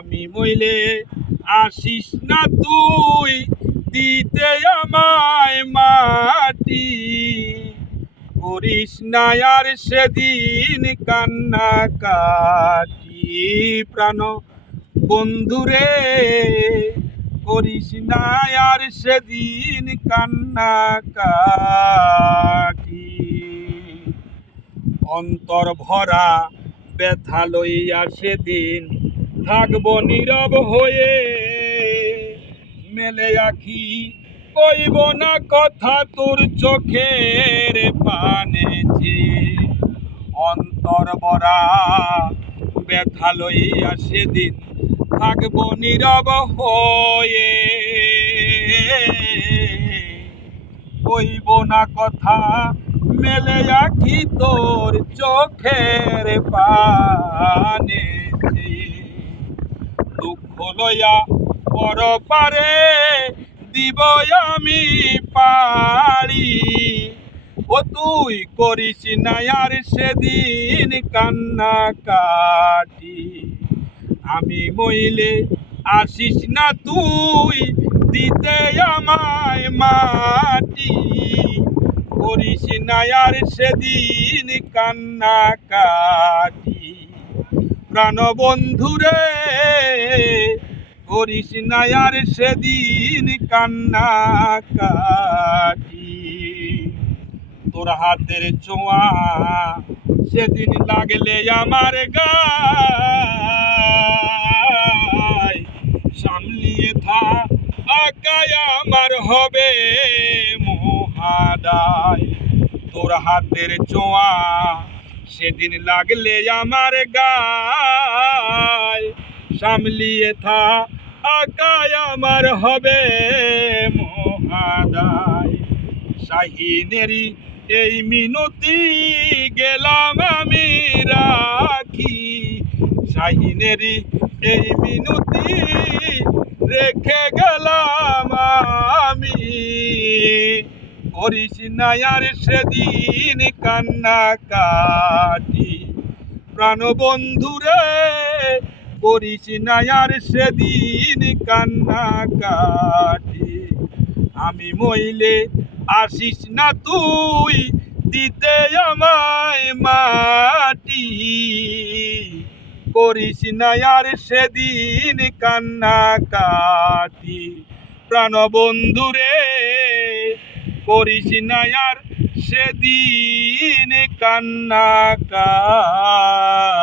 আমি মইলে আসিস না তুই, দিতে আমায় মাটি। করিস না আর সেদিন কান্না কাটি প্রাণ বন্ধুরে করিস না আর সেদিন কান্না কাটি অন্তর ভরা ব্যথা লইয়া সেদিন থাকব নীরব হয়ে। মেলে আখি, কইব না কথা তোর চোখের পানে অন্তর ভরা ব্যথা লইয়া সেদিন থাকব নীরব হয়ে। কইব না কথা, মেলে আখি তোর চোখের পানে দুঃখ লইয়া পর পারে দিব আমি পারি ও তুই করিস না সেদিন কান্না কাটি আমি মইলে আসিস না তুই, দিতে আমায় মাটি। করিস না আর সেদিন কান্না কাটি প্রাণ বন্ধুরে করিস আর সেদিন কান্না কাটি। তোর হাতের চোয়া সেদিন লাগলে আমার গায়। সামলিয়ে থা আকায় আমার হবে মহাদায়। তোর হাতের চোয়া সেদিন লাগলে আমার গায়। সামলিয়ে থা আকায় আমার হবে মহাদায়। শাহিনেরই এই মিনতি গেলাম আমি রাখি। শাহিনেরই এই মিনতি রেখে গেলাম আমি। করিস না আর সেদিন কান্না কাটি প্রাণ বন্ধুরে করিস না আর সেদিন কান্না কাটি আমি মইলে আসিস না তুই, দিতে আমায় মাটি। করিস না আর সেদিন কান্না কাটি প্রাণ বন্ধুরে করিস না আর সেদিন কান্না কাটি